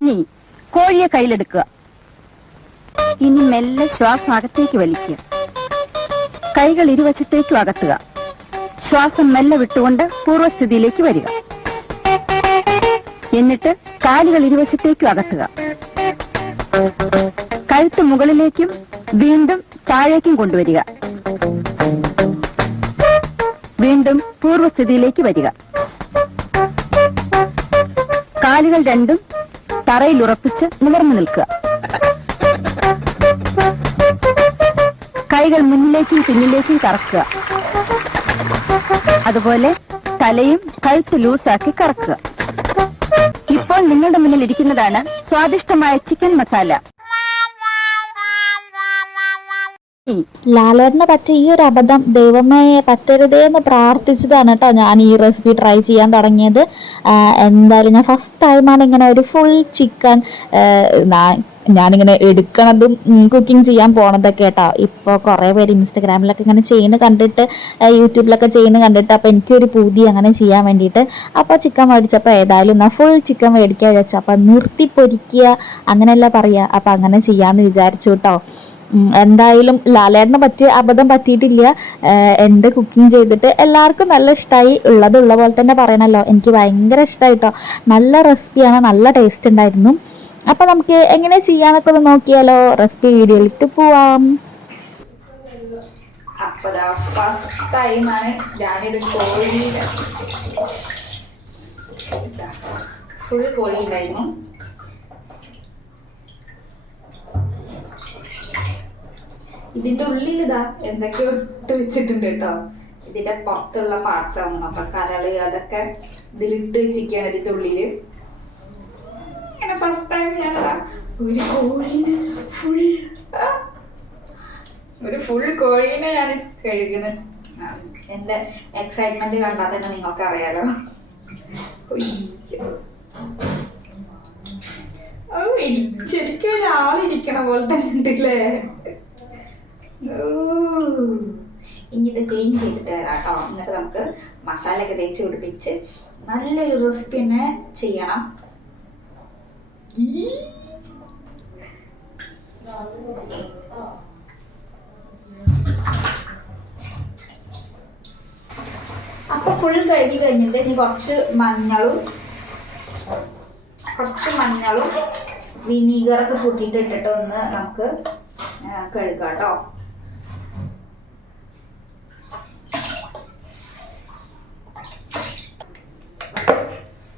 ഇനി കോഴിയെ കയ്യിലെടുക്കുക. ഇനി മെല്ലെ ശ്വാസം അകത്തേക്ക് വലിക്കുക. കൈകൾ ഇരുവശത്തേക്കും അകത്തുക. ശ്വാസം മെല്ലെ വിട്ടുകൊണ്ട് പൂർവ്വസ്ഥിതിയിലേക്ക് വരിക. എന്നിട്ട് കാലുകൾ ഇരുവശത്തേക്കും അകത്തുക. കഴുത്ത് മുകളിലേക്കും വീണ്ടും താഴേക്കും കൊണ്ടുവരിക. വീണ്ടും പൂർവ്വസ്ഥിതിയിലേക്ക് വരിക. കാലുകൾ രണ്ടും തറയിൽ ഉറപ്പിച്ച് നിവർന്നു നിൽക്കുക. കൈകൾ മുന്നിലേക്കും പിന്നിലേക്കും കറക്കുക. അതുപോലെ തലയും കഴുത്ത് ലൂസാക്കി കറക്കുക. ഇപ്പോൾ നിങ്ങളുടെ മുന്നിൽ ഇരിക്കുന്നതാണ് സ്വാദിഷ്ടമായ ചിക്കൻ മസാല. ലാലേട്ടനെ പറ്റിയ ഈ ഒരു അബദ്ധം ദൈവമേ പറ്റരുതേ എന്ന് പ്രാർത്ഥിച്ചതാണ് കേട്ടോ ഞാൻ ഈ റെസിപ്പി ട്രൈ ചെയ്യാൻ തുടങ്ങിയത്. എന്തായാലും ഞാൻ ഫസ്റ്റ് ടൈമാണ് ഇങ്ങനെ ഒരു ഫുൾ ചിക്കൻ ഞാനിങ്ങനെ എടുക്കണതും കുക്കിംഗ് ചെയ്യാൻ പോണതൊക്കെ കേട്ടോ. ഇപ്പോൾ കുറേ പേര് ഇൻസ്റ്റഗ്രാമിലൊക്കെ ഇങ്ങനെ ചെയ്യുന്ന കണ്ടിട്ട് യൂട്യൂബിലൊക്കെ ചെയ്യുന്ന കണ്ടിട്ട് അപ്പോൾ എനിക്കൊരു പൂതി അങ്ങനെ ചെയ്യാൻ വേണ്ടിയിട്ട്. അപ്പോൾ ചിക്കൻ മേടിച്ചപ്പോൾ ഏതായാലും എന്നാൽ ഫുൾ ചിക്കൻ മേടിക്കാൻ വിചാരിച്ചു. അപ്പോൾ നിർത്തി പൊരിക്കുക അങ്ങനെയല്ല പറയുക. അപ്പോൾ അങ്ങനെ ചെയ്യാമെന്ന് വിചാരിച്ചു കേട്ടോ. എന്തായാലും ലാലേട്ടനെ പറ്റിയ അബദ്ധം പറ്റിയിട്ടില്ല. എൻ്റെ കുക്കിംഗ് ചെയ്തിട്ട് എല്ലാവർക്കും നല്ല ഇഷ്ടമായി. ഉള്ള പോലെ തന്നെ പറയണല്ലോ, എനിക്ക് ഭയങ്കര ഇഷ്ടമായി കേട്ടോ. നല്ല റെസിപ്പിയാണ്, നല്ല ടേസ്റ്റ് ഉണ്ടായിരുന്നു. അപ്പോൾ നമുക്ക് എങ്ങനെ ചെയ്യാനൊക്കെ ഒന്ന് നോക്കിയാലോ. റെസിപ്പി വീഡിയോയിലിട്ട് പോവാം. അപ്പോൾ ഫസ്റ്റ് ടൈമാണ് ഞാനൊരു കോഴി ഫുൾ കോഴി ഉണ്ടായിരുന്നു. ഇതിന്റെ ഉള്ളിൽ ഇതാ എന്തൊക്കെയോ ഇട്ട് വെച്ചിട്ടുണ്ട് കേട്ടോ. ഇതിന്റെ പുറത്തുള്ള പാർട്സ് ആവണം. അപ്പൊ കരള് അതൊക്കെ ഇതിലിട്ട് വെച്ചിരിക്കുകയാണ് ഇതിന്റെ ഉള്ളില്. അങ്ങനെ ഫസ്റ്റ് ടൈം ഞാനതാ ഒരു ഫുൾ കോഴീനെ ഞാൻ കഴുകുന്നത്. എന്റെ എക്സൈറ്റ്മെന്റ് കണ്ടാൽ തന്നെ നിങ്ങൾക്ക് അറിയാലോ. ശരിക്കും ഒരാളിരിക്കണ പോലെ തന്നെ ഉണ്ടല്ലേ. ഇനി ഇത് ക്ലീൻ ചെയ്തിട്ട് തരാം കേട്ടോ. എന്നിട്ട് നമുക്ക് മസാലയൊക്കെ തേച്ച് പിടിപ്പിച്ച് നല്ലൊരു റെസിപ്പി തന്നെ ചെയ്യണം. അപ്പൊ ഫുൾ കഴുകി കഴിഞ്ഞിട്ട് ഇനി കുറച്ച് മഞ്ഞളും വിനീഗറൊക്കെ കൂട്ടിയിട്ട് ഇട്ടിട്ട് ഒന്ന് നമുക്ക് കഴുകാം കേട്ടോ.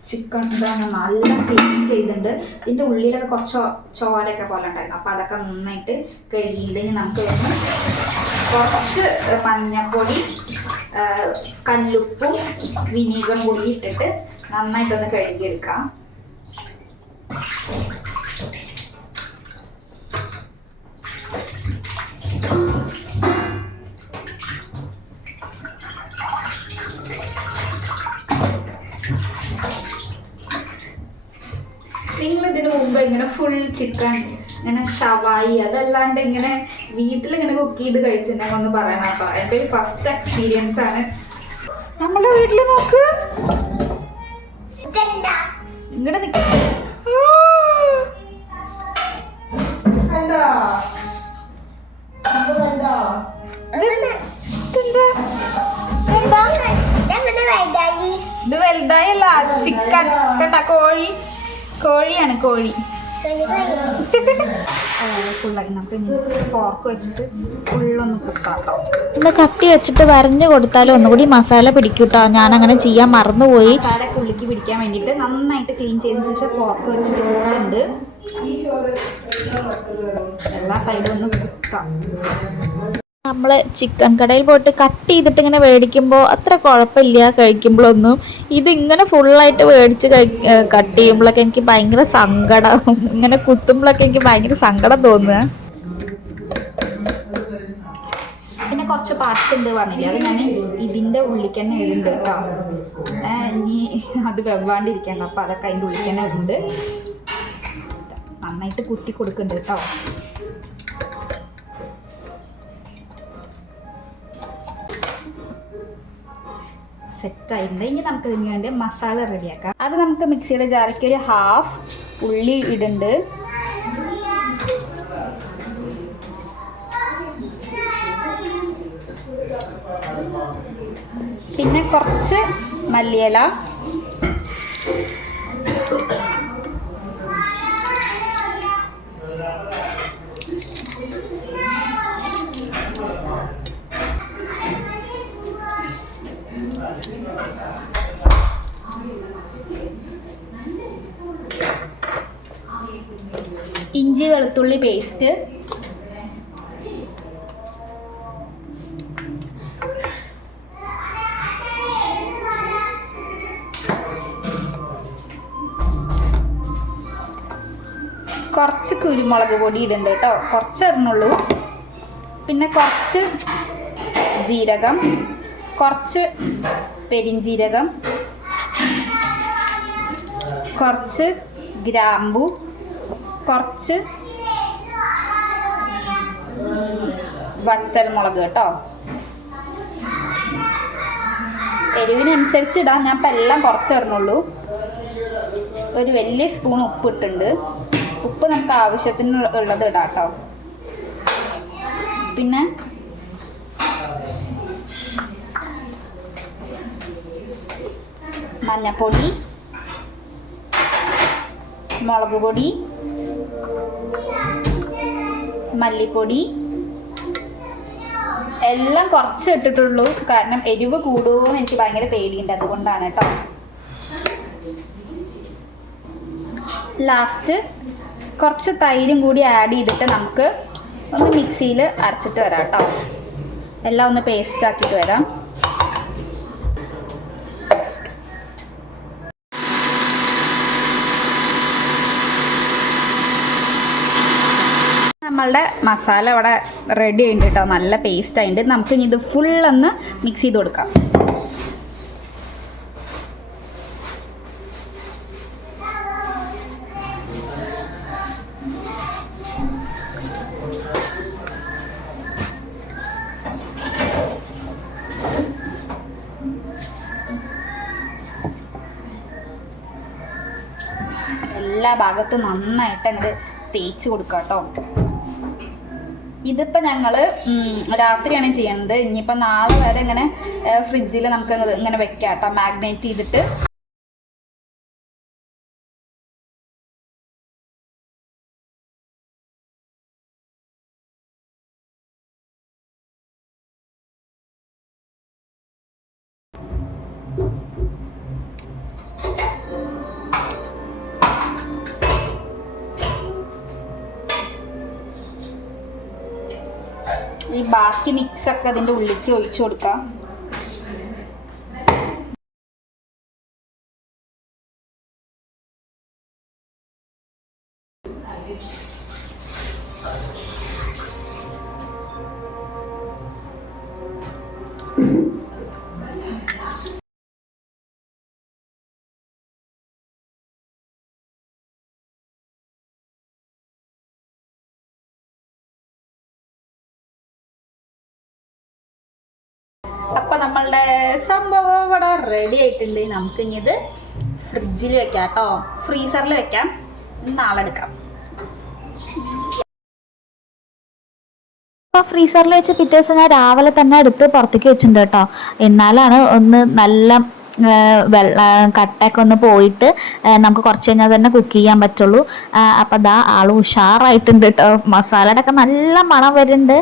ചിക്കൻ ഇതാണ് നല്ല ക്ലീൻ ചെയ്തിട്ടുണ്ട്. ഇതിൻ്റെ ഉള്ളിലൊക്കെ കുറച്ച് ചോലയൊക്കെ പോലെ ഉണ്ടായിരുന്നു. അപ്പോൾ അതൊക്കെ നന്നായിട്ട് കഴുകിയിട്ട് നമുക്ക് കുറച്ച് മഞ്ഞൾപ്പൊടി കല്ലുപ്പും വിനീഗറും കൂടി ഇട്ടിട്ട് നന്നായിട്ടൊന്ന് കഴുകിയെടുക്കാം. നിങ്ങൾ ഇതിനു മുമ്പ് ഇങ്ങനെ ഫുൾ ചിക്കൻ ഇങ്ങനെ ഷവായി അതല്ലാണ്ട് ഇങ്ങനെ വീട്ടിലിങ്ങനെ കുക്ക് ചെയ്ത് കഴിച്ചിട്ടുണ്ടെങ്കിൽ ഒന്ന് പറയണം കേട്ടോ. എൻ്റെ ഒരു ഫസ്റ്റ് എക്സ്പീരിയൻസ് ആണ്. നമ്മുടെ വീട്ടിൽ നോക്ക് ഇങ്ങടെ ഇത് വലുതായല്ല ചിക്കൻ കേട്ടാ. കോഴിയാണ് കോഴി. ഫുള്ളായി നമുക്ക് ഫോർക്ക് വെച്ചിട്ട് ഫുള്ളൊന്ന് കുക്കാട്ടോ. ഒന്ന് കത്തി വെച്ചിട്ട് വരഞ്ഞു കൊടുത്താലും ഒന്നുകൂടി മസാല പിടിക്കൂട്ടോ. ഞാൻ അങ്ങനെ ചെയ്യാൻ മറന്നുപോയി. മസാല ഉള്ളിക്ക് പിടിക്കാൻ വേണ്ടിയിട്ട് നന്നായിട്ട് ക്ലീൻ ചെയ്തതിന് ശേഷം ഫോർക്ക് വെച്ചിട്ട് കുക്കുന്നുണ്ട്. എല്ലാ സൈഡും ഒന്ന് കുക്കാം. നമ്മൾ ചിക്കൻ കടയിൽ പോയിട്ട് കട്ട് ചെയ്തിട്ട് ഇങ്ങനെ മേടിക്കുമ്പോൾ അത്ര കുഴപ്പമില്ല കഴിക്കുമ്പോഴൊന്നും. ഇതിങ്ങനെ ഫുള്ളായിട്ട് മേടിച്ച് കട്ട് ചെയ്യുമ്പോഴൊക്കെ എനിക്ക് ഭയങ്കര സങ്കടം. ഇങ്ങനെ കുത്തുമ്പോഴൊക്കെ എനിക്ക് ഭയങ്കര സങ്കടം തോന്നുക. പിന്നെ കുറച്ച് പാർട്സ് ഉണ്ട് പറഞ്ഞില്ലേ, അത് ഞാൻ ഇതിൻ്റെ ഉള്ളിൽ തന്നെ ഇടുന്നുണ്ട് കേട്ടോ. ഇനി അത് വെവ്വാണ്ടിരിക്കണ്ട. അപ്പോൾ അതൊക്കെ അതിൻ്റെ ഉള്ളിൽ തന്നെ ഉണ്ട്. നന്നായിട്ട് കുത്തി കൊടുക്കുന്നുണ്ട് കേട്ടോ. സെറ്റായിട്ടുണ്ട്. ഇനി നമുക്ക് ഇതിന് വേണ്ടി മസാല റെഡിയാക്കാം. അത് നമുക്ക് മിക്സിയുടെ ജാറിക്ക് ഒരു 1/2 ഉള്ളി ഇടുന്നുണ്ട്. പിന്നെ കുറച്ച് മല്ലിയില, ഇഞ്ചി വെളുത്തുള്ളി പേസ്റ്റ്, കുറച്ച് കുരുമുളക് പൊടി ഇടുന്നുണ്ട് കേട്ടോ, കുറച്ച് ഇടണുള്ളൂ. പിന്നെ കുറച്ച് ജീരകം, കുറച്ച് പെരിഞ്ജീരകം, കുറച്ച് ഗ്രാമ്പു, കുറച്ച് വറ്റൽമുളക് കേട്ടോ. എരിവിനനുസരിച്ച് ഇടാം, ഞാൻ ഇപ്പം എല്ലാം കുറച്ച് ഇടണുള്ളൂ. ഒരു വലിയ സ്പൂൺ ഉപ്പ് ഇട്ടുണ്ട്. ഉപ്പ് നമുക്ക് ആവശ്യത്തിന് ഉള്ളത് ഇടാം കേട്ടോ. പിന്നെ മഞ്ഞപ്പൊടി, മുളക് പൊടി, മല്ലിപ്പൊടി എല്ലാം കുറച്ച് ഇട്ടിട്ടുള്ളൂ. കാരണം എരിവ് കൂടുമോ എന്ന് എനിക്ക് ഭയങ്കര പേടിയുണ്ട്, അതുകൊണ്ടാണ് കേട്ടോ. ലാസ്റ്റ് കുറച്ച് തൈരും കൂടി ആഡ് ചെയ്തിട്ട് നമുക്ക് ഒന്ന് മിക്സിയിൽ അരച്ചിട്ട് വരാം കേട്ടോ. എല്ലാം ഒന്ന് പേസ്റ്റ് ആക്കിയിട്ട് വരാം. നമ്മളുടെ മസാല ഇവിടെ റെഡി ആയിട്ടുണ്ട് കേട്ടോ, നല്ല പേസ്റ്റ് ആയിട്ടുണ്ട്. നമുക്ക് ഇനി ഇത് ഫുള്ളൊന്ന് മിക്സ് ചെയ്ത് കൊടുക്കാം. എല്ലാ ഭാഗത്തും നന്നായിട്ട് അങ്ങോട്ട് തേച്ച് കൊടുക്കാം കേട്ടോ. ഇതിപ്പോൾ ഞങ്ങൾ രാത്രിയാണ് ചെയ്യുന്നത്. ഇനിയിപ്പോൾ നാളെ വരെ ഇങ്ങനെ ഫ്രിഡ്ജിൽ നമുക്ക് ഇങ്ങനെ വെക്കാം കേട്ടോ, മാഗ്നേറ്റ് ചെയ്തിട്ട്. ഈ ബാക്കി മിക്സൊക്കെ അതിൻ്റെ ഉള്ളിലേക്ക് ഒഴിച്ചു കൊടുക്കാം. അപ്പം നമ്മളുടെ സംഭവം ഇവിടെ റെഡി ആയിട്ടുണ്ട്. നമുക്ക് ഇനി ഇത് ഫ്രിഡ്ജിൽ വെക്കാം കേട്ടോ, ഫ്രീസറിൽ വെക്കാം, നാളെ എടുക്കാം. അപ്പോൾ ഫ്രീസറിൽ വെച്ച് പിറ്റേ ദിവസം ഞാൻ രാവിലെ തന്നെ എടുത്ത് പുറത്തേക്ക് വെച്ചിട്ടുണ്ട് കേട്ടോ. എന്നാലാണ് ഒന്ന് നല്ല കട്ടയൊക്കെ ഒന്ന് പോയിട്ട് നമുക്ക് കുറച്ച് കഴിഞ്ഞാൽ തന്നെ കുക്ക് ചെയ്യാൻ പറ്റുള്ളൂ. അപ്പോൾ അതാ ആൾ ഉഷാറായിട്ടുണ്ട് കേട്ടോ. മസാലയുടെ ഒക്കെ നല്ല മണം വരുന്നുണ്ട്.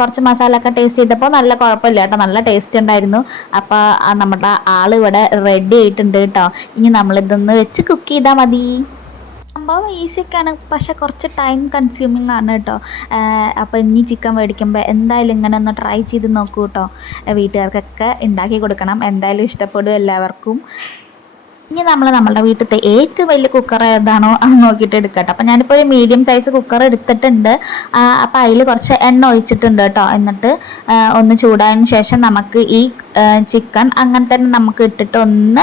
കുറച്ച് മസാല ഒക്കെ ടേസ്റ്റ് ചെയ്തപ്പോൾ നല്ല കുഴപ്പമില്ല കേട്ടോ, നല്ല ടേസ്റ്റ് ഉണ്ടായിരുന്നു. അപ്പോൾ നമ്മുടെ ആൾ ഇവിടെ റെഡി ആയിട്ടുണ്ട് കേട്ടോ. ഇനി നമ്മളിതൊന്ന് വെച്ച് കുക്ക് ചെയ്താൽ മതി. സംഭവം ഈസിയൊക്കെയാണ്, പക്ഷെ കുറച്ച് ടൈം കൺസ്യൂമിങ് ആണ് കേട്ടോ. അപ്പോൾ ഇനി ചിക്കൻ മേടിക്കുമ്പോൾ എന്തായാലും ഇങ്ങനെ ഒന്ന് ട്രൈ ചെയ്ത് നോക്കൂ കേട്ടോ. വീട്ടുകാർക്കൊക്കെ ഉണ്ടാക്കി കൊടുക്കണം, എന്തായാലും ഇഷ്ടപ്പെടും എല്ലാവർക്കും. ഇനി നമ്മളുടെ വീട്ടിലത്തെ ഏറ്റവും വലിയ കുക്കർ ഏതാണോ അത് നോക്കിയിട്ട് എടുക്കാം കേട്ടോ. അപ്പോൾ ഞാനിപ്പോൾ ഒരു മീഡിയം സൈസ് കുക്കർ എടുത്തിട്ടുണ്ട്. അപ്പോൾ അതിൽ കുറച്ച് എണ്ണ ഒഴിച്ചിട്ടുണ്ട് കേട്ടോ. എന്നിട്ട് ഒന്ന് ചൂടായതിന് ശേഷം നമുക്ക് ഈ ചിക്കൻ അങ്ങനെ തന്നെ നമുക്ക് ഇട്ടിട്ട് ഒന്ന്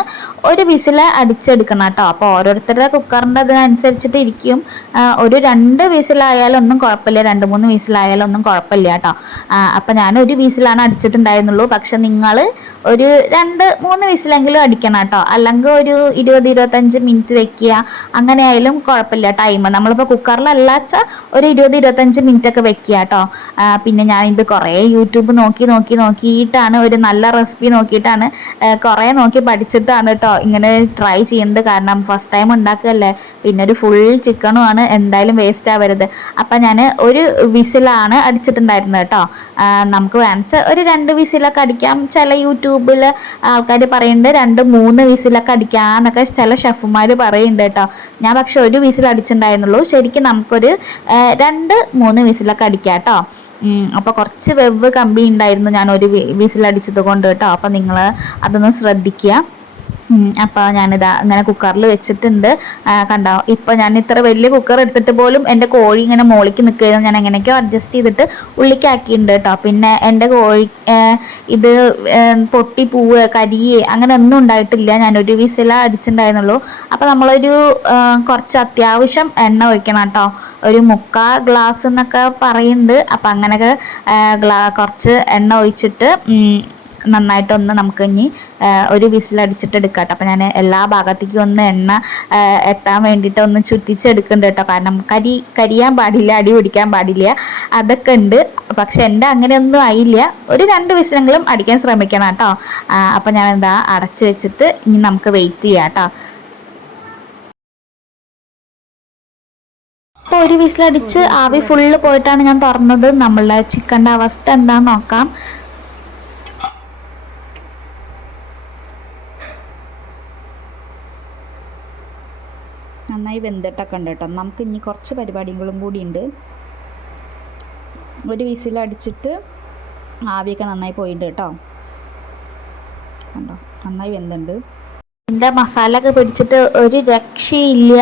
ഒരു വിസിൽ അടിച്ചെടുക്കണം കേട്ടോ. അപ്പോൾ ഓരോരുത്തരുടെ കുക്കറിൻ്റെ അതിനനുസരിച്ചിട്ട് ഇരിക്കും. ഒരു 2 വിസിലായാലും ഒന്നും കുഴപ്പമില്ല, 2-3 വിസിലായാലും ഒന്നും കുഴപ്പമില്ല കേട്ടോ. അപ്പോൾ ഞാനൊരു വിസിലാണ് അടിച്ചിട്ടുണ്ടായിരുന്നുള്ളൂ. പക്ഷെ നിങ്ങൾ ഒരു 2-3 വിസിലെങ്കിലും അടിക്കണം കേട്ടോ, അല്ലെങ്കിൽ ഒരു ഒരു 20-25 മിനിറ്റ് വെക്കുക. അങ്ങനെയായാലും കുഴപ്പമില്ല ടൈം. നമ്മളിപ്പോൾ കുക്കറിലല്ലാച്ച ഒരു 20-25 മിനിറ്റ് ഒക്കെ വെക്കുക കേട്ടോ. പിന്നെ ഞാൻ ഇത് കുറേ യൂട്യൂബ് നോക്കിയിട്ടാണ് ഒരു നല്ല റെസിപ്പി നോക്കിയിട്ടാണ് കുറേ നോക്കി പഠിച്ചിട്ടാണ് കേട്ടോ ഇങ്ങനെ ട്രൈ ചെയ്യുന്നത്. കാരണം ഫസ്റ്റ് ടൈം ഉണ്ടാക്കുകയല്ലേ, പിന്നെ ഒരു ഫുൾ ചിക്കനുമാണ്, എന്തായാലും വേസ്റ്റ് ആവരുത്. അപ്പം ഞാൻ ഒരു വിസിലാണ് അടിച്ചിട്ടുണ്ടായിരുന്നത് കേട്ടോ. നമുക്ക് വേണിച്ച ഒരു 2 വിസിലൊക്കെ അടിക്കാം. ചില യൂട്യൂബിൽ ആൾക്കാർ പറയുന്നുണ്ട് 2-3 വിസിലൊക്കെ അടിക്കാമെന്നൊക്കെ ചില ഷെഫുമാർ പറയുന്നുണ്ട് കേട്ടോ. ഞാൻ പക്ഷെ ഒരു വിസിൽ അടിച്ചിട്ടുണ്ടായിരുന്നുള്ളൂ. ശരിക്കും നമുക്കൊരു 2-3 വിസിലൊക്കെ അടിക്കാം കേട്ടോ. അപ്പോൾ കുറച്ച് വെവ് കമ്പി ഉണ്ടായിരുന്നു ഞാൻ ഒരു വിസിലടിച്ചത് കൊണ്ട് കേട്ടോ. അപ്പോൾ നിങ്ങൾ അതൊന്ന് ശ്രദ്ധിക്കുക. അപ്പോൾ ഞാനിതാ ഇങ്ങനെ കുക്കറിൽ വെച്ചിട്ടുണ്ട്. കണ്ടോ, ഇപ്പോൾ ഞാൻ ഇത്ര വലിയ കുക്കർ എടുത്തിട്ട് പോലും എൻ്റെ കോഴി ഇങ്ങനെ മോളിക്ക് നിൽക്കുകയായിരുന്നു. ഞാൻ എങ്ങനെയൊക്കെയോ അഡ്ജസ്റ്റ് ചെയ്തിട്ട് ഉള്ളിക്കാക്കിയിട്ടുണ്ട് കേട്ടോ. പിന്നെ എൻ്റെ കോഴി ഇത് പൊട്ടി പൂവ് കരിയെ അങ്ങനെ ഒന്നും ഉണ്ടായിട്ടില്ല. ഞാനൊരു വിസില അടിച്ചിട്ടുണ്ടായിരുന്നുള്ളൂ. അപ്പോൾ നമ്മളൊരു കുറച്ച് അത്യാവശ്യം എണ്ണ ഒഴിക്കണം കേട്ടോ. ഒരു 3/4 ഗ്ലാസ് എന്നൊക്കെ പറയുന്നുണ്ട്. അപ്പം അങ്ങനെയൊക്കെ കുറച്ച് എണ്ണ ഒഴിച്ചിട്ട് നന്നായിട്ടൊന്ന് നമുക്ക് ഇനി ഒരു വിസിലടിച്ചിട്ട് എടുക്കാം കേട്ടോ. അപ്പം ഞാൻ എല്ലാ ഭാഗത്തേക്കും ഒന്ന് എണ്ണ എത്താൻ വേണ്ടിയിട്ട് ഒന്ന് ചുറ്റിച്ചെടുക്കുന്നുണ്ട് കേട്ടോ. കാരണം കരിയാൻ പാടില്ല, അടി പിടിക്കാൻ പാടില്ല, അതൊക്കെ ഉണ്ട്. പക്ഷെ എൻ്റെ അങ്ങനെയൊന്നും ആയില്ല. ഒരു 2 വിസിലെങ്കിലും അടിക്കാൻ ശ്രമിക്കണം കേട്ടോ. അപ്പം ഞാൻ എന്താ അടച്ചു വെച്ചിട്ട് ഇനി നമുക്ക് വെയിറ്റ് ചെയ്യാം കേട്ടോ. അപ്പോൾ ഒരു വിസിലടിച്ച് ആവി ഫുള്ള് പോയിട്ടാണ് ഞാൻ തുറന്നത്. നമ്മളുടെ ചിക്കൻ്റെ അവസ്ഥ എന്താണെന്ന് നോക്കാം. നന്നായി വെന്തിട്ടൊക്കെ ഉണ്ട് കേട്ടോ. നമുക്ക് ഇനി കുറച്ച് പരിപാടികളും കൂടി ഉണ്ട്. ഒരു വിസിലടിച്ചിട്ട് ആവിയൊക്കെ നന്നായി പോയിട്ടുണ്ട് കേട്ടോ. കണ്ടോ, നന്നായി വെന്തുണ്ട്. ഇതിൻ്റെ മസാല ഒക്കെ പിടിച്ചിട്ട് ഒരു രക്ഷയില്ല.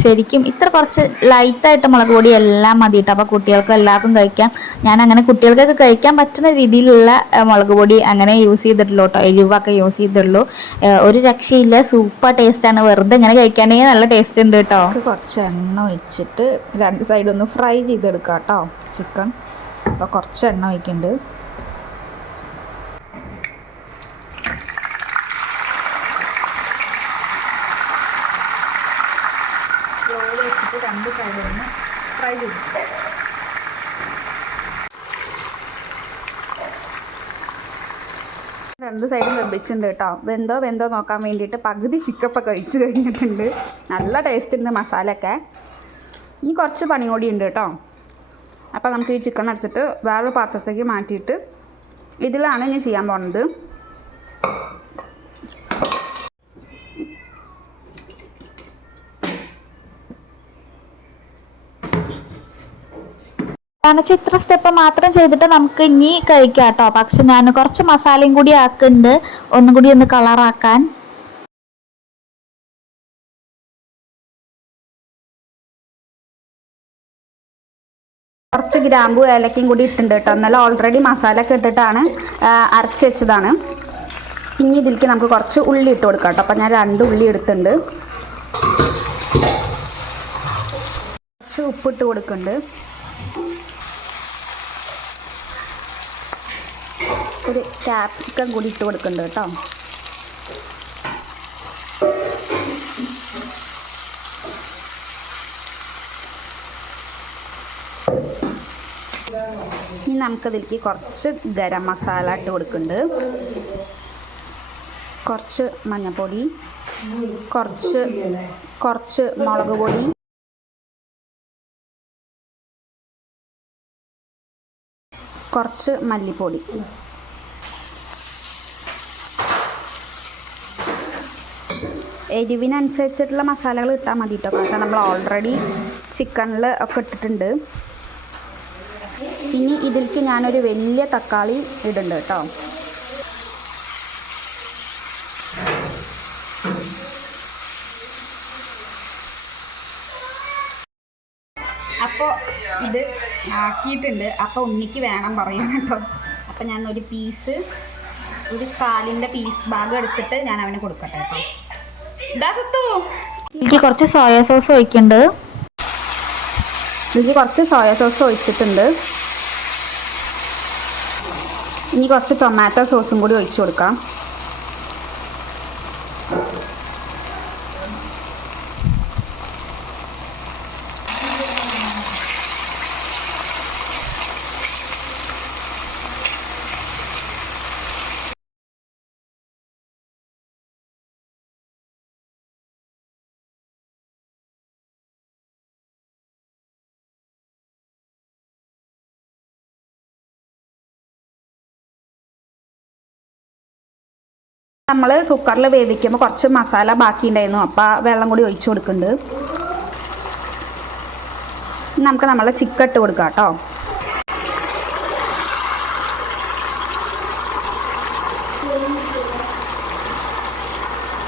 ശരിക്കും ഇത്ര കുറച്ച് ലൈറ്റായിട്ട് മുളക് പൊടി എല്ലാം മതി കേട്ടോ. അപ്പോൾ കുട്ടികൾക്കും എല്ലാവർക്കും കഴിക്കാം. ഞാൻ അങ്ങനെ കുട്ടികൾക്കൊക്കെ കഴിക്കാൻ പറ്റുന്ന രീതിയിലുള്ള മുളക് പൊടി അങ്ങനെ യൂസ് ചെയ്തിട്ടുള്ളൂ കേട്ടോ. എരിവൊക്കെ യൂസ് ചെയ്തിട്ടുള്ളൂ. ഒരു രക്ഷയില്ല, സൂപ്പർ ടേസ്റ്റാണ്. വെറുതെ ഇങ്ങനെ കഴിക്കാനേ നല്ല ടേസ്റ്റ് ഉണ്ട് കേട്ടോ. കുറച്ച് എണ്ണ ഒഴിച്ചിട്ട് 2 സൈഡ് ഒന്ന് ഫ്രൈ ചെയ്തെടുക്കാം കേട്ടോ ചിക്കൻ. അപ്പോൾ കുറച്ച് എണ്ണ ഒഴിക്കുന്നുണ്ട്. രണ്ട് സൈഡൊന്ന് ഫ്രൈ ചെയ്തു. രണ്ട് സൈഡും വെപ്പിച്ചിട്ടുണ്ട് കേട്ടോ. വെന്തോ നോക്കാൻ വേണ്ടിയിട്ട് പകുതി ചിക്കപ്പ് കഴിച്ച് കഴിഞ്ഞിട്ടുണ്ട്. നല്ല ടേസ്റ്റ് ഉണ്ട് മസാലയൊക്കെ. ഇനി കുറച്ച് പണി കൂടി ഉണ്ട് കേട്ടോ. അപ്പോൾ നമുക്ക് ഈ ചിക്കൻ എടുത്തിട്ട് വേറൊരു പാത്രത്തേക്ക് മാറ്റിയിട്ട് ഇതിലാണ് ഇനി ചെയ്യാൻ പോകുന്നത്. ഇത്ര സ്റ്റെപ്പ് മാത്രം ചെയ്തിട്ട് നമുക്ക് ഇനി കഴിക്കാം കേട്ടോ. പക്ഷെ ഞാൻ കുറച്ച് മസാലയും കൂടി ആക്കുന്നുണ്ട്, ഒന്നും കൂടി ഒന്ന് കളറാക്കാൻ. കുറച്ച് ഗ്രാമ്പു ഏലക്കയും കൂടി ഇട്ടുണ്ട് കേട്ടോ. എന്നാലും ഓൾറെഡി മസാല ഒക്കെ ഇട്ടിട്ടാണ് അരച്ച് വെച്ചതാണ്. ഇനി ഇതിലേക്ക് നമുക്ക് കുറച്ച് ഉള്ളി ഇട്ട് കൊടുക്കാം കേട്ടോ. അപ്പം ഞാൻ 2 ഉള്ളി എടുത്തിട്ടുണ്ട്. കുറച്ച് ഉപ്പിട്ട് കൊടുക്കുന്നുണ്ട്. ഒരു ക്യാപ്സിക്കം കൂടി ഇട്ട് കൊടുക്കുന്നുണ്ട് കേട്ടോ. ഇനി നമുക്കതിലേക്ക് കുറച്ച് ഗരം മസാല ഇട്ട് കൊടുക്കുന്നുണ്ട്. കുറച്ച് മഞ്ഞൾപ്പൊടി, കുറച്ച് മുളക് പൊടി, കുറച്ച് മല്ലിപ്പൊടി. എരിവിനനുസരിച്ചിട്ടുള്ള മസാലകൾ ഇട്ടാൽ മതി കേട്ടോ. കാരണം നമ്മൾ ഓൾറെഡി ചിക്കനിൽ ഒക്കെ ഇട്ടിട്ടുണ്ട്. ഇനി ഇതിലേക്ക് ഞാനൊരു വലിയ തക്കാളി ഇടുന്നുണ്ട് കേട്ടോ. അപ്പോൾ ഇത് ആക്കിയിട്ടുണ്ട്. അപ്പോൾ ഉണ്ണിക്ക് വേണം പറയാൻ കേട്ടോ. അപ്പോൾ ഞാൻ ഒരു കാലിൻ്റെ പീസ് ഭാഗം എടുത്തിട്ട് ഞാൻ അവന് കൊടുക്കട്ടെ കേട്ടോ. ഇതിലേക്ക് കുറച്ച് സോയ സോസ് ഒഴിക്കുന്നുണ്ട്. ഇതിലേക്ക് കുറച്ച് സോയ സോസ് ഒഴിച്ചിട്ടുണ്ട്. ഇനി കുറച്ച് ടൊമാറ്റോ സോസും കൂടി ഒഴിച്ചു കൊടുക്കാം. നമ്മൾ കുക്കറിൽ വേവിക്കുമ്പോൾ കുറച്ച് മസാല ബാക്കി ഉണ്ടായിരുന്നു, അപ്പോൾ വെള്ളം കൂടി ഒഴിച്ചു കൊടുക്കുന്നുണ്ട്. നമുക്ക് നമ്മളെ ചിക്കൻ ഇട്ട് കൊടുക്കാം കേട്ടോ.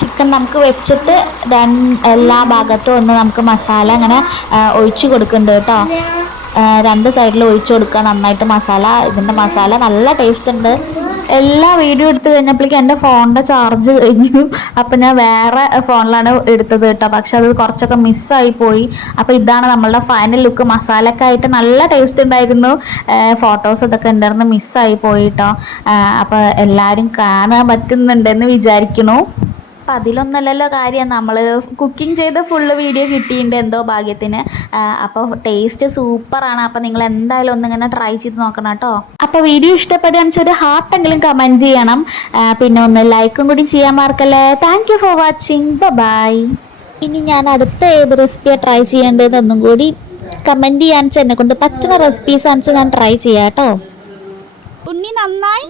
ചിക്കൻ നമുക്ക് വെച്ചിട്ട് എല്ലാ ഭാഗത്തും ഒന്ന് നമുക്ക് മസാല അങ്ങനെ ഒഴിച്ചു കൊടുക്കുന്നുണ്ട് കേട്ടോ. രണ്ട് സൈഡിൽ ഒഴിച്ചു കൊടുക്കുക നന്നായിട്ട് മസാല. ഇതിൻ്റെ മസാല നല്ല ടേസ്റ്റ് ഉണ്ട്. എല്ലാ വീഡിയോ എടുത്ത് കഴിഞ്ഞപ്പോഴേക്കും എൻ്റെ ഫോണിൻ്റെ ചാർജ് കഴിഞ്ഞു. അപ്പം ഞാൻ വേറെ ഫോണിലാണ് എടുത്തത് കേട്ടോ. പക്ഷെ അത് കുറച്ചൊക്കെ മിസ്സായി പോയി. അപ്പോൾ ഇതാണ് നമ്മളുടെ ഫൈനൽ ലുക്ക്. മസാലയൊക്കെ ആയിട്ട് നല്ല ടേസ്റ്റ് ഉണ്ടായിരുന്നു. ഫോട്ടോസ് ഇതൊക്കെ ഉണ്ടായിരുന്നു, മിസ്സായി പോയി കേട്ടോ. അപ്പോൾ എല്ലാവരും കാണാൻ പറ്റുന്നുണ്ടെന്ന് വിചാരിക്കുന്നു. അപ്പം അതിലൊന്നല്ലല്ലോ കാര്യം, നമ്മൾ കുക്കിംഗ് ചെയ്ത് ഫുള്ള് വീഡിയോ കിട്ടിയിട്ടുണ്ട് എന്തോ ഭാഗ്യത്തിന്. അപ്പോൾ ടേസ്റ്റ് സൂപ്പറാണ്. അപ്പോൾ നിങ്ങൾ എന്തായാലും ഒന്നിങ്ങനെ ട്രൈ ചെയ്ത് നോക്കണം കേട്ടോ. അപ്പോൾ വീഡിയോ ഇഷ്ടപ്പെടുകയാണെന്ന് വെച്ചാൽ ഒരു ഹാർട്ടെങ്കിലും കമൻറ്റ് ചെയ്യണം. പിന്നെ ഒന്ന് ലൈക്കും കൂടി ചെയ്യാൻ മറക്കല്ലേ. Thank you for watching. Bye. ഇനി ഞാൻ അടുത്ത ഏത് റെസിപ്പിയാണ് ട്രൈ ചെയ്യേണ്ടതെന്നൊന്നും കൂടി കമൻറ്റ് ചെയ്യാന്ന് വെച്ചാൽ എന്നെ കൊണ്ട് പറ്റുന്ന റെസിപ്പീസ് ആണെന്ന് വെച്ചാൽ ഞാൻ ട്രൈ ചെയ്യാം കേട്ടോ. ഉണ്ണി നന്നായി.